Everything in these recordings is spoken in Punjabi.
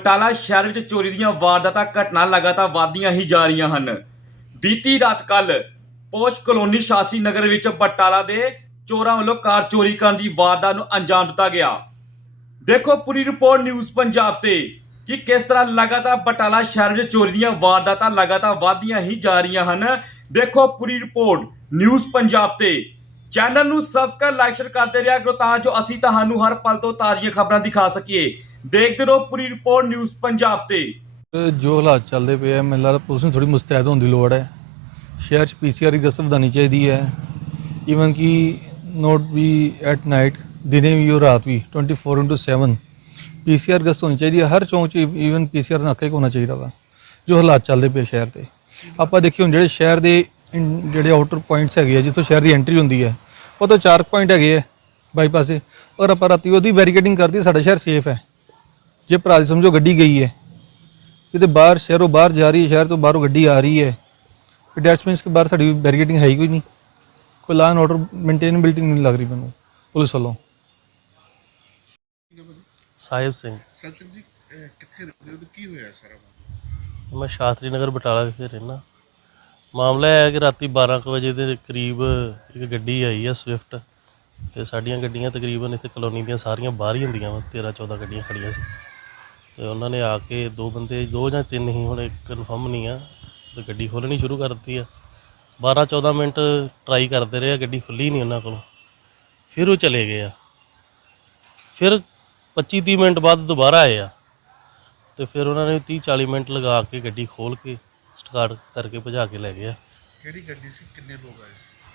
ਬਟਾਲਾ ਸ਼ਹਿਰ ਵਿੱਚ ਚੋਰੀ ਦੀਆਂ ਵਾਰਦਾਤਾਂ ਘਟਨਾ ਲਗਾਤਾਰ ਵਧਦੀਆਂ ਹੀ ਜਾ ਰਹੀਆਂ ਹਨ। ਬੀਤੀ ਰਾਤ ਕੱਲ ਪੋਸ਼ ਕਲੋਨੀ ਸ਼ਾਸੀ ਨਗਰ ਵਿੱਚ ਬਟਾਲਾ ਦੇ ਚੋਰਾਂ ਵੱਲੋਂ ਕਾਰ ਚੋਰੀ ਕਰਨ ਦੀ ਵਾਰਦਾਤ ਨੂੰ ਅੰਜਾਮ ਦਿੱਤਾ ਗਿਆ। ਦੇਖੋ ਪੂਰੀ ਰਿਪੋਰਟ ਨਿਊਜ਼ ਪੰਜਾਬ ਤੇ ਕਿ ਕਿਸ ਤਰ੍ਹਾਂ ਲਗਾਤਾਰ ਬਟਾਲਾ ਸ਼ਹਿਰ ਵਿੱਚ ਚੋਰੀ ਦੀਆਂ ਵਾਰਦਾਤਾਂ ਲਗਾਤਾਰ ਵਧਦੀਆਂ ਹੀ ਜਾ ਰਹੀਆਂ ਹਨ। ਦੇਖੋ ਪੂਰੀ ਰਿਪੋਰਟ ਨਿਊਜ਼ ਪੰਜਾਬ ਤੇ। ਚੈਨਲ ਨੂੰ ਸਬਸਕ੍ਰਾਈਬ ਲਾਈਕ ਸ਼ੇਅਰ ਕਰਦੇ ਰਿਹਾ ਕਰੋ ਤਾਂ ਜੋ ਅਸੀਂ ਤੁਹਾਨੂੰ ਹਰ ਪਲ ਤੋਂ ਤਾਜ਼ੀਆਂ ਖਬਰਾਂ ਦਿਖਾ ਸਕੀਏ। ਦੇਖਦੇ ਰਹੋ ਪੂਰੀ ਰਿਪੋਰਟ ਨਿਊਜ਼ ਪੰਜਾਬ ਤੇ। ਜੋ ਹਾਲਾਤ ਚੱਲਦੇ ਪਏ ਆ, ਮੈਨੂੰ ਲੱਗਦਾ ਪੁਲਿਸ ਨੂੰ ਥੋੜੀ ਮੁਸਤੈਦ ਹੋਣ ਦੀ ਲੋੜ ਹੈ। ਸ਼ਹਿਰ 'ਚ ਪੀਸੀਆਰ ਦੀ ਗਸ਼ਤ ਵਧਾਉਣੀ ਚਾਹੀਦੀ ਹੈ। ਈਵਨ ਕਿ ਨੋਟ ਵੀ ਐਟ ਨਾਈਟ ਦਿਨੇ ਵੀ ਔਰ ਰਾਤ ਵੀ 24/7 ਪੀਸੀਆਰ ਗਸ਼ਤ ਹੋਣੀ ਚਾਹੀਦੀ ਹੈ। ਹਰ ਚੌਂਕ 'ਚ ਈਵਨ ਪੀਸੀਆਰ ਨਾਕਾ ਹੀ ਹੋਣਾ ਚਾਹੀਦਾ ਵਾ, ਜੋ ਹਾਲਾਤ ਚੱਲਦੇ ਪਏ ਸ਼ਹਿਰ ਤੇ। ਆਪਾਂ ਦੇਖੀਏ ਹੁਣ ਜਿਹੜੇ ਸ਼ਹਿਰ ਦੇ ਇਨ- ਜਿਹੜੇ ਆਊਟਰ ਪੁਆਇੰਟਸ ਹੈਗੇ ਆ ਜਿੱਥੋਂ ਸ਼ਹਿਰ ਦੀ ਐਂਟਰੀ ਹੁੰਦੀ ਹੈ ਉਹ ਤੋਂ ਚਾਰ ਪੁਆਇੰਟ ਹੈਗੇ ਆ ਬਾਈਪਾਸੇ ਔਰ ਆਪਾਂ ਰਾਤੀ ਉਹਦੀ ਬੈਰੀਕੇਡਿੰਗ ਕਰਦੀ ਸਾਡਾ ਸ਼ਹਿਰ ਸੇਫ ਹੈ। ਜੇ ਭਰਾ ਦੀ ਸਮਝੋ ਗੱਡੀ ਗਈ ਹੈ ਕਿਤੇ ਬਾਹਰ ਸ਼ਹਿਰੋਂ ਬਾਹਰ ਜਾ ਰਹੀ ਹੈ ਸ਼ਹਿਰ ਤੋਂ ਬਾਹਰੋਂ ਗੱਡੀ ਆ ਰਹੀ ਹੈ ਪੈਡੈਸਟਰੀਅਨਸ ਕੇ ਬਾਹਰ ਸਾਡੀ ਬੈਰੀਕੇਡਿੰਗ ਹੈ ਹੀ ਕੋਈ ਨਹੀਂ। ਕੋਈ ਲਾਅ ਐਂਡ ਆਰਡਰ ਮੇਨਟੇਨੇਬਿਲਟੀ ਨਹੀਂ ਲੱਗ ਰਹੀ ਮੈਨੂੰ ਪੁਲਿਸ ਵੱਲੋਂ। ਸਾਹਿਬ ਸਿੰਘ। ਸਾਹਿਬ ਸਿੰਘ ਜੀ ਕਿੱਥੇ ਰਹਿੰਦੇ ਹੋ ਤੇ ਕੀ ਹੋਇਆ ਸਾਰਾ ਮਾਮਲਾ? ਮੈਂ ਸ਼ਾਸਤਰੀ ਨਗਰ ਬਟਾਲਾ ਵਿਖੇ ਰਹਿਣਾ ਮਾਮਲਾ ਇਹ ਹੈ ਕਿ ਰਾਤੀ 12 ਕੁ ਵਜੇ ਦੇ ਕਰੀਬ ਇੱਕ ਗੱਡੀ ਆਈ ਆ ਸਵਿਫਟ ਤੇ ਸਾਡੀਆਂ ਗੱਡੀਆਂ ਤਕਰੀਬਨ ਇੱਥੇ ਕਲੋਨੀ ਦੀਆਂ ਸਾਰੀਆਂ ਬਾਹਰ ਹੀ ਹੁੰਦੀਆਂ ਵਾ 13 14 ਗੱਡੀਆਂ ਖੜੀਆਂ ਸੀ। ਤੇ ਉਹਨਾਂ ਨੇ ਆ ਕੇ ਦੋ ਬੰਦੇ ਦੋ ਜਾਂ ਤਿੰਨ ਹੀ ਹੁਣ ਕਨਫਰਮ ਨਹੀਂ ਆ ਤੇ ਗੱਡੀ ਖੋਲਣੀ ਸ਼ੁਰੂ ਕਰ ਦਿੱਤੀ ਆ। 12 14 ਮਿੰਟ ਟਰਾਈ ਕਰਦੇ ਰਹੇ ਆ, ਗੱਡੀ ਖੁੱਲੀ ਨਹੀਂ ਉਹਨਾਂ ਕੋਲ। ਫਿਰ ਉਹ ਚਲੇ ਗਏ ਆ। ਫਿਰ 25 30 ਮਿੰਟ ਬਾਅਦ ਦੁਬਾਰਾ ਆਏ ਆ। ਤੇ ਫਿਰ ਉਹਨਾਂ ਨੇ 30 40 ਮਿੰਟ ਲਗਾ ਕੇ ਗੱਡੀ ਖੋਲ ਕੇ ਸਟਾਰਟ ਕਰਕੇ ਭਜਾ ਕੇ ਲੈ ਗਏ ਆ। ਕਿਹੜੀ ਗੱਡੀ ਸੀ? ਕਿੰਨੇ ਲੋਕ ਆਏ ਸੀ?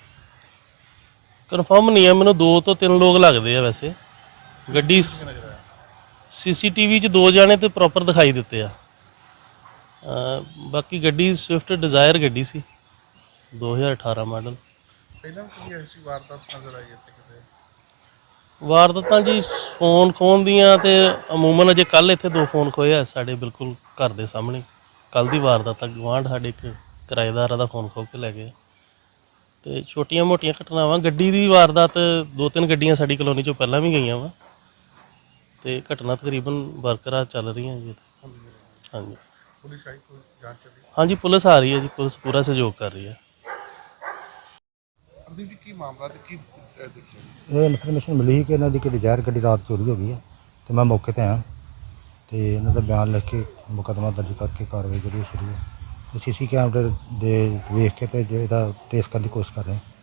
ਕਨਫਰਮ ਨਹੀਂ ਹੈ ਮੈਨੂੰ ਦੋ ਤੋਂ ਤਿੰਨ ਲੋਕ ਲੱਗਦੇ ਆ ਵੈਸੇ। ਗੱਡੀ ਸੀਸੀਟੀਵੀ 'ਚ ਦੋ ਜਾਣੇ ਤੇ ਪ੍ਰੋਪਰ ਦਿਖਾਈ ਦਿੱਤੇ ਆ। ਅਹ ਬਾਕੀ ਗੱਡੀ ਸਵਿਫਟ ਡਿਜ਼ਾਇਰ ਗੱਡੀ ਸੀ। 2018 ਮਾਡਲ ਪਹਿਲਾਂ ਵੀ ਐਸੀ ਵਾਰਦਾਤ ਨਜ਼ਰ ਆਈ ਇੱਥੇ ਕਿਤੇ? ਵਾਰਦਾਤਾਂ ਜੀ ਫੋਨ ਖੋਣ ਦੀਆਂ ਤੇ ਅਮੂਮਨ ਅਜੇ ਕੱਲ ਇੱਥੇ ਦੋ ਫੋਨ ਖੋਏ ਆ ਸਾਡੇ ਬਿਲਕੁਲ ਘਰ ਦੇ ਸਾਹਮਣੇ। ਕੱਲ ਦੀ ਵਾਰਦਾਤ ਆ ਗਵਾਂਢ ਸਾਡੇ ਇੱਕ ਕਿਰਾਏਦਾਰ ਦਾ ਫੋਨ ਖੋ ਕੇ ਲੈ ਗਏ। ਤੇ ਛੋਟੀਆਂ-ਮੋਟੀਆਂ ਘਟਨਾਵਾਂ ਗੱਡੀ ਦੀ ਵਾਰਦਾਤ ਦੋ ਤਿੰਨ ਗੱਡੀਆਂ ਸਾਡੀ ਕਲੋਨੀ ਚੋਂ ਪਹਿਲਾਂ ਵੀ ਗਈਆਂ ਵਾ। ਤੇ ਘਟਨਾ ਤਕਰੀਬਨ ਬਰਕਰਾਰ ਚੱਲ ਰਹੀਆਂ ਜੀ। ਇੱਥੇ। ਹਾਂਜੀ। ਪੁਲਿਸ ਆਈ ਕੋਈ ਜਾਂਚ ਚੱਲੀ ਹਾਂਜੀ ਪੁਲਿਸ ਆ ਰਹੀ ਹੈ ਜੀ ਪੁਲਿਸ ਪੂਰਾ ਸਹਿਯੋਗ ਕਰ ਰਹੀ ਹੈ। ਅਰਦੀਪ ਜੀ ਕੀ ਮਾਮਲਾ ਤੇ ਕੀ ਅਹ, ਦੇਖਿਆ? ਇਹ ਇਨਫੋਰਮੇਸ਼ਨ ਮਿਲੀ ਸੀ ਕਿ ਇਹਨਾਂ ਦੀ ਕਿ ਡਿਜ਼ਾਇਰ ਗੱਡੀ ਰਾਤ ਚੋਰੀ ਹੋ ਗਈ ਹੈ ਤੇ ਮੈਂ ਮੌਕੇ ਤੇ ਆਇਆ। ਤੇ ਇਹਨਾਂ ਦਾ ਬਿਆਨ ਲਿਖ ਕੇ ਮੁਕੱਦਮਾ ਦਰਜ ਕਰਕੇ ਕਾਰਵਾਈ ਜਿਹੜੀ ਉਹ ਸ਼ੁਰੂ ਹੈ। ਤੇ ਸੀਸੀ ਕੈਮਰੇ ਦੇ ਵੇਖ ਕੇ ਤੇ ਜਿਹੜਾ ਟ੍ਰੇਸ ਕਰਨ ਦੀ ਕੋਸ਼ਿਸ਼ ਕਰ ਰਹੇ ਹਾਂ।